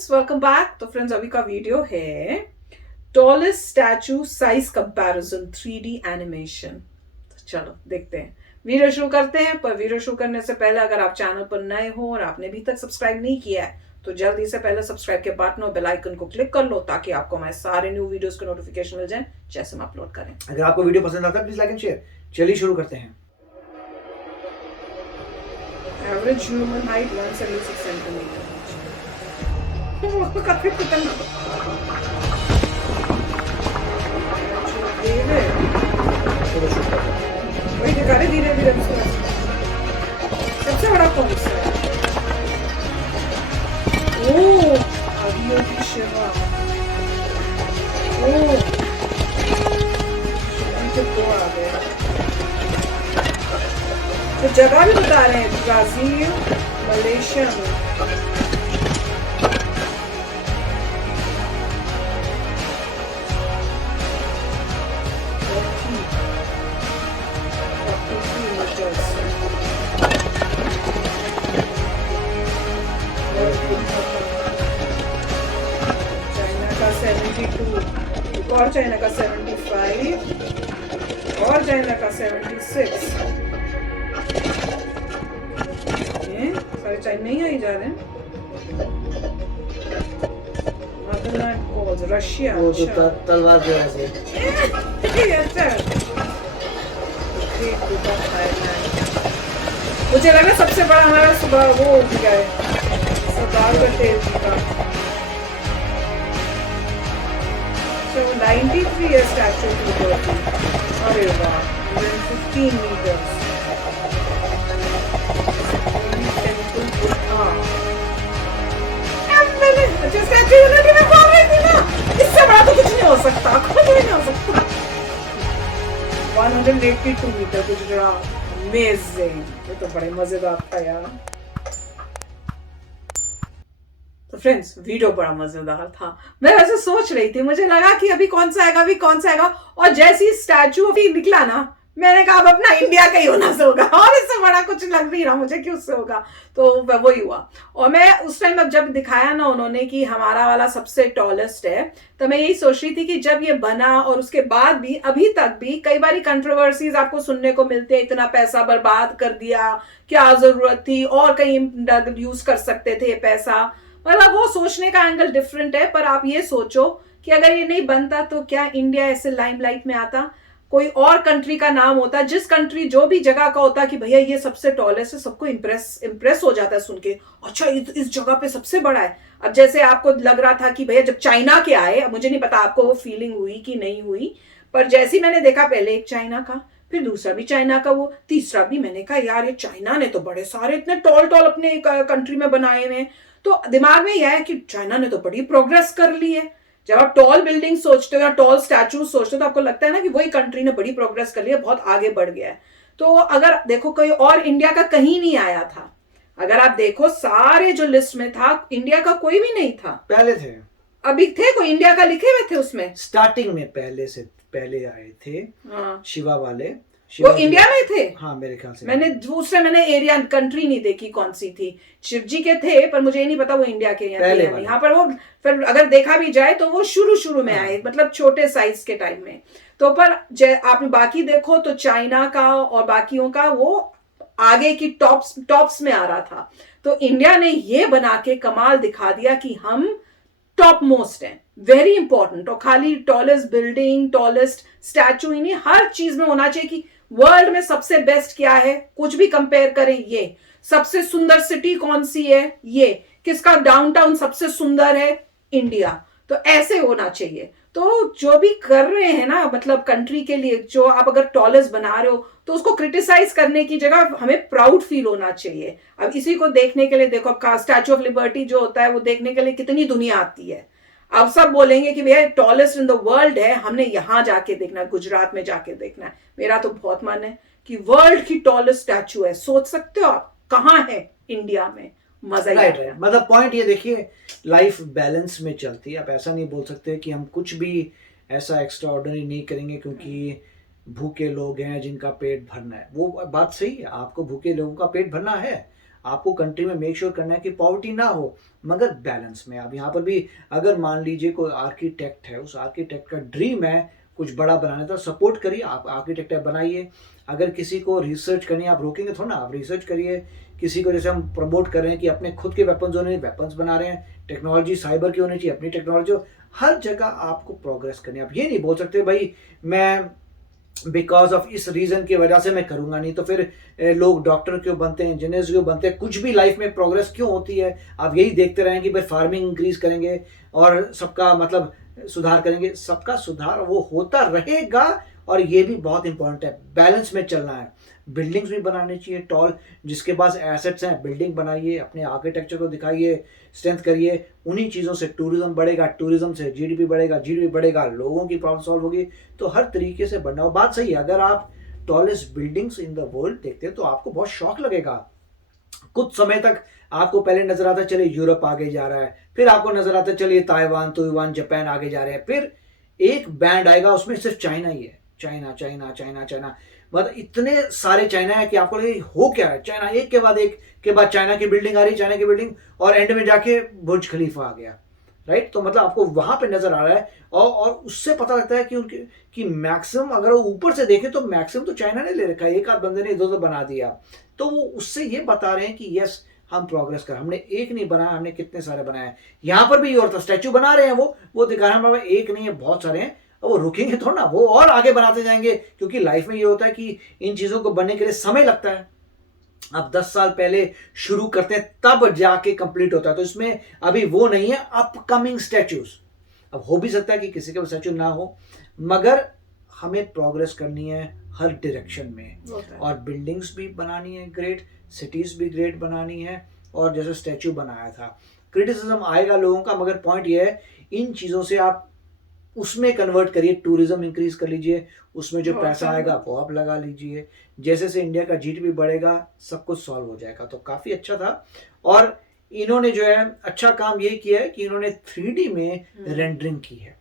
Friends, welcome back. तो friends, अभी का वीडियो है tallest statue size comparison 3D animation. तो चलो देखते हैं, वीडियो शुरू करते हैं। पर वीडियो शुरू करने से पहले अगर आप चैनल पर नए हो और आपने अभी तक सब्सक्राइब नहीं किया है तो जल्दी से पहले सब्सक्राइब के बटन और बेल आइकन को क्लिक कर लो ताकि आपको हमारे सारे न्यू वीडियोस के नोटिफिकेशन मिल जाए जैसे हम अपलोड करें। अगर आपको वीडियो पसंद आता है प्लीज लाइक एंड शेयर। चलिए शुरू करते हैं। Average human height 176 centimetre. काफी खतरनाक वही दिखा रहे धीरे धीरे। सबसे बड़ा कौन सा है? ओ आदियोगी शिवा। ओ शिवा दो आ गए। तो जगह भी बता रहे हैं, ब्राजील, मलेशिया में। चाइना का 72 और चाइना का 75 और चाइना का 76। सारे चाइना ही आई जा रहे हैं। रशिया वो तो तलवार जो ऐसे मुझे लगा सबसे बड़ा हमारा सुबह वो हो गया है, सरदार पटेल जी का। So 93 is statue of liberty. अरे वाह, 15 meters. मैंने अच्छा स्टैचू यूनिटी में बोल रही थी ना, इससे बड़ा तो कुछ नहीं हो सकता, कुछ भी नहीं हो सकता। 182 मीटर गुजरात। अमेजिंग, ये तो बड़े मजेदार था यार। तो फ्रेंड्स, वीडियो बड़ा मजेदार था। मैं वैसे सोच रही थी, मुझे लगा कि अभी कौन सा आएगा, अभी कौन सा आएगा, और जैसी स्टैचू अभी निकला ना, मैंने कहा अब अपना इंडिया का ही होना से होगा, और इससे बड़ा कुछ लग नहीं रहा मुझे कि उससे होगा। तो वही हुआ। और मैं उस टाइम अब जब दिखाया ना उन्होंने कि हमारा वाला सबसे टॉलेस्ट है, तो मैं यही सोच रही थी कि जब ये बना और उसके बाद भी अभी तक भी कई बारी कंट्रोवर्सीज आपको सुनने को मिलते हैं, इतना पैसा बर्बाद कर दिया, क्या जरूरत थी, और कहीं यूज कर सकते थे पैसा। मतलब वो सोचने का एंगल डिफरेंट है। पर आप ये सोचो कि अगर ये नहीं बनता तो क्या इंडिया ऐसे लाइमलाइट में आता, कोई और कंट्री का नाम होता, जिस कंट्री जो भी जगह का होता कि भैया ये सबसे टॉलेस्ट है, सबको इम्प्रेस हो जाता है सुन के, अच्छा इस जगह पे सबसे बड़ा है। अब जैसे आपको लग रहा था कि भैया जब चाइना के आए, अब मुझे नहीं पता आपको वो फीलिंग हुई कि नहीं हुई, पर जैसे ही मैंने देखा पहले एक चाइना का, फिर दूसरा भी चाइना का, वो तीसरा भी, मैंने कहा यार ये चाइना ने तो बड़े सारे इतने टॉल टॉल अपने कंट्री में बनाए हुए हैं। तो दिमाग में यह है कि चाइना ने तो बड़ी प्रोग्रेस कर ली है। जब आप टॉल बिल्डिंग सोचते हो या टॉल स्टैचू सोचते हो तो आपको लगता है ना कि वही कंट्री ने बड़ी प्रोग्रेस कर ली है, बहुत आगे बढ़ गया है। तो अगर देखो कोई और इंडिया का कहीं नहीं आया था, अगर आप देखो सारे जो लिस्ट में था इंडिया का कोई भी नहीं था। पहले थे, अभी थे कोई इंडिया का लिखे हुए थे उसमें स्टार्टिंग में पहले आए थे। हाँ, शिवा वाले वो इंडिया में थे। हाँ मेरे ख्याल से। मैंने एरिया कंट्री नहीं देखी कौन सी थी। शिव जी के थे पर मुझे ये नहीं पता वो इंडिया के पहले नहीं। यहाँ पर वो फिर अगर देखा भी जाए तो वो शुरू में आए, मतलब छोटे साइज के टाइम में। तो पर आप बाकी देखो तो चाइना का और बाकियों का वो आगे की टॉप्स में आ रहा था। तो इंडिया ने ये बना के कमाल दिखा दिया कि हम टॉप मोस्ट है, वेरी इंपॉर्टेंट। और खाली टॉलेस्ट बिल्डिंग, टॉलेस्ट स्टैचू ही नहीं, हर चीज में होना चाहिए कि वर्ल्ड में सबसे बेस्ट क्या है, कुछ भी कंपेयर करें, ये सबसे सुंदर सिटी कौन सी है, ये किसका डाउनटाउन सबसे सुंदर है, इंडिया। तो ऐसे होना चाहिए। तो जो भी कर रहे हैं ना, मतलब कंट्री के लिए जो आप अगर टॉलेस्ट बना रहे हो तो उसको क्रिटिसाइज करने की जगह हमें प्राउड फील होना चाहिए। अब इसी को देखने के लिए देखो, स्टैचू ऑफ लिबर्टी जो होता है वो देखने के लिए कितनी दुनिया आती है। अब सब बोलेंगे कि भैया टॉलेस्ट इन द वर्ल्ड है, हमने यहां जाके देखना है, गुजरात में जाके देखना है। मेरा तो बहुत मन है कि वर्ल्ड की टॉलेस्ट स्टैचू है। सोच सकते हो आप कहाँ है, इंडिया में। मजा ही आ गया। मतलब पॉइंट ये देखिए, लाइफ बैलेंस में चलती है। आप ऐसा नहीं बोल सकते कि हम कुछ भी ऐसा एक्स्ट्रा ऑर्डिनरी नहीं करेंगे क्योंकि भूखे लोग हैं जिनका पेट भरना है। वो बात सही है, आपको भूखे लोगों का पेट भरना है, आपको कंट्री में मेक श्योर करना है कि पॉवर्टी ना हो, मगर बैलेंस में। अब यहाँ पर भी अगर मान लीजिए कोई आर्किटेक्ट है, उस आर्किटेक्ट का ड्रीम है कुछ बड़ा बनाने, तो सपोर्ट करिए, आप आर्किटेक्ट बनाइए। अगर किसी को रिसर्च करनी है, आप रोकेंगे थोड़ा ना, आप रिसर्च करिए। किसी को जैसे हम प्रमोट कर रहे हैं कि अपने खुद के वेपन्स होने, वेपन्स बना रहे हैं, टेक्नोलॉजी साइबर की होनी चाहिए, अपनी टेक्नोलॉजी हो, हर जगह आपको प्रोग्रेस करनी है। आप ये नहीं बोल सकते भाई मैं बिकॉज ऑफ इस रीजन की वजह से मैं करूंगा नहीं, तो फिर लोग डॉक्टर क्यों बनते हैं, इंजीनियर्स क्यों बनते हैं, कुछ भी लाइफ में प्रोग्रेस क्यों होती है। आप यही देखते रहें कि भाई फार्मिंग इंक्रीज करेंगे और सबका मतलब सुधार करेंगे, सबका सुधार वो होता रहेगा। और ये भी बहुत इंपॉर्टेंट है, बैलेंस में चलना है। बिल्डिंग्स भी बनानी चाहिए टॉल, जिसके पास एसेट्स हैं बिल्डिंग बनाइए, अपने आर्किटेक्चर को दिखाइए, स्ट्रेंथ करिए। उन्हीं चीज़ों से टूरिज्म बढ़ेगा, टूरिज्म से जीडीपी बढ़ेगा, जीडीपी बढ़ेगा, लोगों की प्रॉब्लम सॉल्व होगी। तो हर तरीके से बढ़ना। और बात सही है, अगर आप tallest buildings in the world देखते हैं तो आपको बहुत शौक लगेगा। कुछ समय तक आपको पहले नजर आता है चलिए यूरोप आगे जा रहा है, फिर आपको नजर आता है चलिए ताइवान जापान आगे जा रहे हैं, फिर एक बैंड आएगा उसमें सिर्फ चाइना ही है, चाइना चाइना चाइना चाइना। मतलब इतने सारे चाइना है कि आपको लगे हो क्या है, चाइना एक के बाद चाइना की बिल्डिंग आ रही, चाइना की बिल्डिंग, और एंड में जाके बुर्ज खलीफा आ गया, राइट। तो मतलब आपको वहां पे नजर आ रहा है, और उससे पता लगता है कि उनके कि मैक्सिमम अगर वो ऊपर से देखें तो मैक्सिमम तो चाइना ने ले रखा है, एक आध बंदे ने इधर उधर बना दिया। तो वो उससे ये बता रहे हैं कि यस हम प्रोग्रेस कर, हमने एक नहीं बनाया, हमने कितने सारे बनाए। यहाँ पर भी और था, स्टैचू बना रहे हैं वो दिखा रहे हैं हमारे एक नहीं है, बहुत सारे हैं। वो रुकेंगे थोड़ा ना, वो और आगे बनाते जाएंगे, क्योंकि लाइफ में ये होता है कि इन चीजों को बनने के लिए समय लगता है। अब 10 साल पहले शुरू करते हैं तब जाके कंप्लीट होता है, तो इसमें अभी वो नहीं है अपकमिंग स्टैच्यूज। अब हो भी सकता है कि किसी का स्टैच्यू ना हो, मगर हमें प्रोग्रेस करनी है हर डायरेक्शन में, और बिल्डिंग्स भी बनानी है ग्रेट, सिटीज भी ग्रेट बनानी है, और जैसे स्टैच्यू बनाया था। क्रिटिसिज्म आएगा लोगों का, मगर पॉइंट ये है इन चीजों से आप उसमें कन्वर्ट करिए, टूरिज्म इंक्रीज कर लीजिए, उसमें जो पैसा आएगा वो आप लगा लीजिए। जैसे से इंडिया का जीडीपी बढ़ेगा सब कुछ सॉल्व हो जाएगा। तो काफी अच्छा था। और इन्होंने जो है अच्छा काम ये किया है कि इन्होंने 3D में रेंडरिंग की है,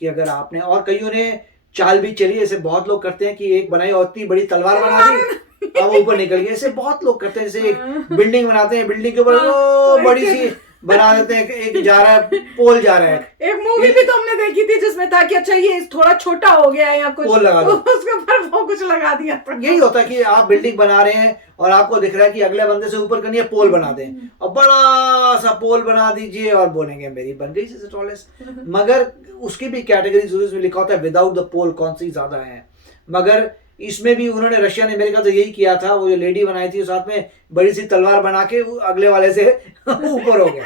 कि अगर आपने, और कईयों ने चाल भी चली, ऐसे बहुत लोग करते हैं कि एक बनाई और इतनी बड़ी तलवार बना दी अब ऊपर निकल गई, ऐसे बहुत लोग करते हैं। जैसे एक बिल्डिंग बनाते हैं, बिल्डिंग के ऊपर बड़ी सी बना देते हैं, एक जा रहा है, पोल जा रहा है। एक मूवी भी तो हमने देखी थी जिसमें था कि अच्छा ये थोड़ा छोटा हो गया है या कुछ, पोल लगा दो, उसके ऊपर वो कुछ लगा दिया था। यही होता है कि आप बिल्डिंग बना रहे हैं और आपको दिख रहा है कि अगले बंदे से ऊपर करनी है, पोल बना दें, और बड़ा सा पोल बना दीजिए और बोलेंगे मेरी बन गई सबसे टॉलेस्ट। मगर उसकी भी कैटेगरी में लिखा होता है विदाउट द पोल कौन सी ज्यादा है। मगर इसमें भी उन्होंने, रशिया ने मेरे ख्याल से यही किया था, वो जो लेडी बनाई थी साथ में बड़ी सी तलवार बना के अगले वाले से ऊपर हो गया।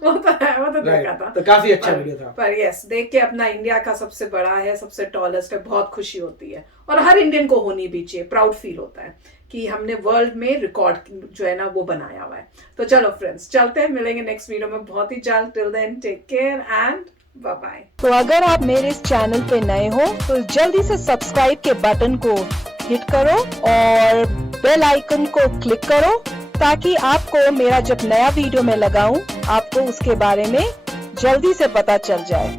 वो तो देखा था, तो काफी अच्छा वीडियो था। पर यस, देख के अपना इंडिया का सबसे बड़ा है, सबसे टॉलेस्ट है, बहुत खुशी होती है। और हर इंडियन को होनी भी चाहिए, प्राउड फील होता है कि हमने वर्ल्ड में रिकॉर्ड जो है ना वो बनाया हुआ है। तो चलो फ्रेंड्स, चलते हैं, मिलेंगे नेक्स्ट वीडियो में बहुत ही जल्द। Till then take care and bye bye. तो अगर आप मेरे इस चैनल पे नए हो तो जल्दी से सब्सक्राइब के बटन को हिट करो और बेल आइकन को क्लिक करो, ताकि आपको मेरा जब नया वीडियो मैं लगाऊं आपको उसके बारे में जल्दी से पता चल जाए।